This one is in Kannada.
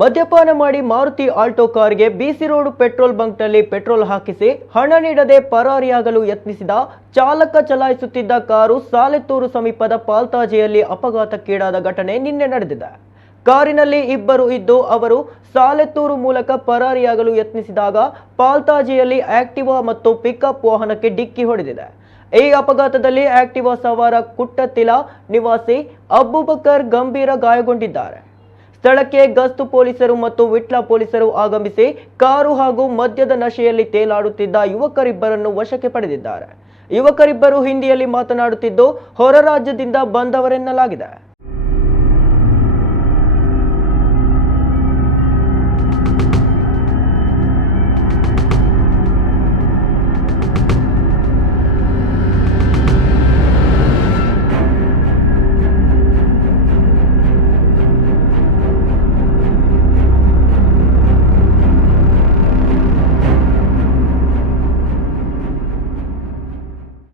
ಮದ್ಯಪಾನ ಮಾಡಿ ಮಾರುತಿ ಆಲ್ಟೋ ಕಾರ್ಗೆ ಬಿಸಿ ರೋಡ್ ಪೆಟ್ರೋಲ್ ಬಂಕ್ನಲ್ಲಿ ಪೆಟ್ರೋಲ್ ಹಾಕಿಸಿ ಹಣ ನೀಡದೆ ಪರಾರಿಯಾಗಲು ಯತ್ನಿಸಿದ ಚಾಲಕ ಚಲಾಯಿಸುತ್ತಿದ್ದ ಕಾರು ಸಾಲೆತ್ತೂರು ಸಮೀಪದ ಪಾಲ್ತಾಜಿಯಲ್ಲಿ ಅಪಘಾತಕ್ಕೀಡಾದ ಘಟನೆ ನಿನ್ನೆ ನಡೆದಿದೆ. ಕಾರಿನಲ್ಲಿ ಇಬ್ಬರು ಇದ್ದು ಅವರು ಸಾಲೆತ್ತೂರು ಮೂಲಕ ಪರಾರಿಯಾಗಲು ಯತ್ನಿಸಿದಾಗ ಪಾಲ್ತಾಜಿಯಲ್ಲಿ ಆಕ್ಟಿವಾ ಮತ್ತು ಪಿಕಪ್ ವಾಹನಕ್ಕೆ ಡಿಕ್ಕಿ ಹೊಡೆದಿದೆ. ಈ ಅಪಘಾತದಲ್ಲಿ ಆಕ್ಟಿವಾ ಸವಾರ ಕುಟ್ಟತಿಲ ನಿವಾಸಿ ಅಬೂಬಕರ್ ಗಂಭೀರ ಗಾಯಗೊಂಡಿದ್ದಾರೆ. ಸ್ಥಳಕ್ಕೆ ಗಸ್ತು ಪೊಲೀಸರು ಮತ್ತು ವಿಟ್ಲ ಪೊಲೀಸರು ಆಗಮಿಸಿ ಕಾರು ಹಾಗೂ ಮದ್ಯದ ನಶೆಯಲ್ಲಿ ತೇಲಾಡುತ್ತಿದ್ದ ಯುವಕರಿಬ್ಬರನ್ನು ವಶಕ್ಕೆ ಪಡೆದಿದ್ದಾರೆ. ಯುವಕರಿಬ್ಬರು ಹಿಂದಿಯಲ್ಲಿ ಮಾತನಾಡುತ್ತಿದ್ದು ಹೊರ ರಾಜ್ಯದಿಂದ ಬಂದವರೆನ್ನಲಾಗಿದೆ.